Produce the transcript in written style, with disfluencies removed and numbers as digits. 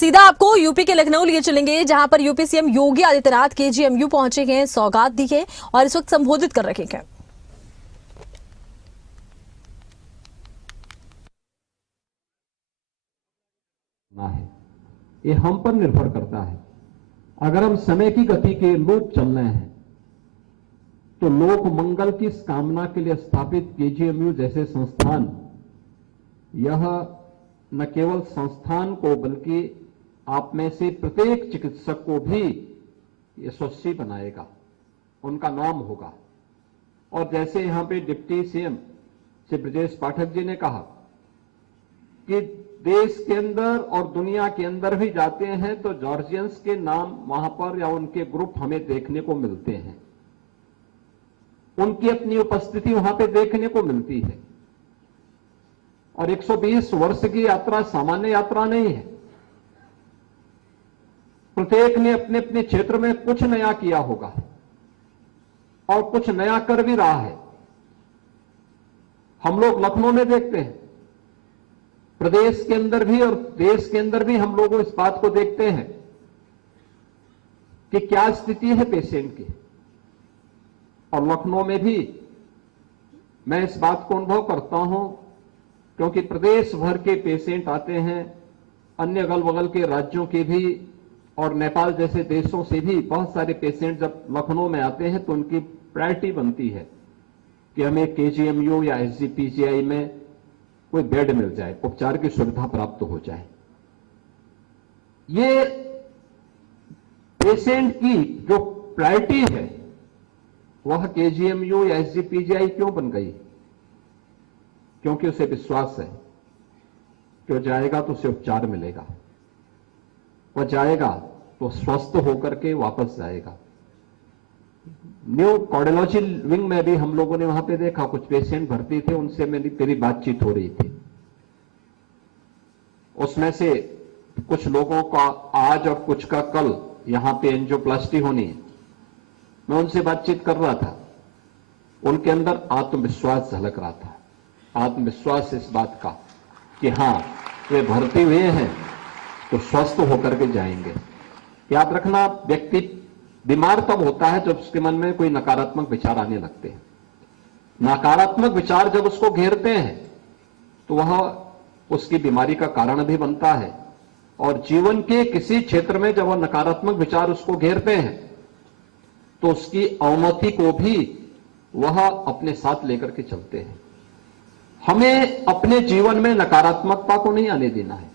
सीधा आपको यूपी के लखनऊ लिए चलेंगे, जहां पर UP CM Yogi Adityanath KGMU पहुंचे हैं, सौगात दी है और इस वक्त संबोधित कर रहे हैं। ये हम पर निर्भर करता है। अगर हम समय की गति के अनुरूप चलना है तो लोक मंगल की कामना के लिए स्थापित केजीएमयू जैसे संस्थान यह न केवल संस्थान को बल्कि आप में से प्रत्येक चिकित्सक को भी यशस्वी बनाएगा, उनका नाम होगा। और जैसे यहां पे डिप्टी सीएम श्री ब्रजेश पाठक जी ने कहा कि देश के अंदर और दुनिया के अंदर भी जाते हैं तो जॉर्जियंस के नाम वहां पर या उनके ग्रुप हमें देखने को मिलते हैं, उनकी अपनी उपस्थिति वहां पे देखने को मिलती है। और 120 वर्ष की यात्रा सामान्य यात्रा नहीं है। प्रत्येक ने अपने अपने क्षेत्र में कुछ नया किया होगा और कुछ नया कर भी रहा है। हम लोग लखनऊ में देखते हैं, प्रदेश के अंदर भी और देश के अंदर भी हम लोग इस बात को देखते हैं कि क्या स्थिति है पेशेंट की। और लखनऊ में भी मैं इस बात को अनुभव करता हूं, क्योंकि प्रदेश भर के पेशेंट आते हैं, अन्य अगल बगल के राज्यों के भी और नेपाल जैसे देशों से भी बहुत सारे पेशेंट जब लखनऊ में आते हैं तो उनकी प्रायोरिटी बनती है कि हमें केजीएमयू या एसजीपीजीआई में कोई बेड मिल जाए, उपचार की सुविधा प्राप्त हो जाए। ये पेशेंट की जो प्रायोरिटी है वह केजीएमयू या एसजीपीजीआई क्यों बन गई? क्योंकि उसे विश्वास है कि वह जाएगा तो उसे उपचार मिलेगा, वह जाएगा तो स्वस्थ होकर के वापस जाएगा। न्यू कार्डियोलॉजी विंग में भी हम लोगों ने वहां पे देखा, कुछ पेशेंट भर्ती थे, उनसे मेरी बातचीत हो रही थी। उसमें से कुछ लोगों का आज और कुछ का कल यहां पे एंजियोप्लास्टी होनी है। मैं उनसे बातचीत कर रहा था, उनके अंदर आत्मविश्वास झलक रहा था, आत्मविश्वास इस बात का कि हां वे भर्ती हुए हैं तो स्वस्थ होकर के जाएंगे। याद रखना, व्यक्ति बीमार तब होता है जब उसके मन में कोई नकारात्मक विचार आने लगते हैं। नकारात्मक विचार जब उसको घेरते हैं तो वह उसकी बीमारी का कारण भी बनता है। और जीवन के किसी क्षेत्र में जब वह नकारात्मक विचार उसको घेरते हैं तो उसकी अवनति को भी वह अपने साथ लेकर के चलते हैं। हमें अपने जीवन में नकारात्मकता को नहीं आने देना है।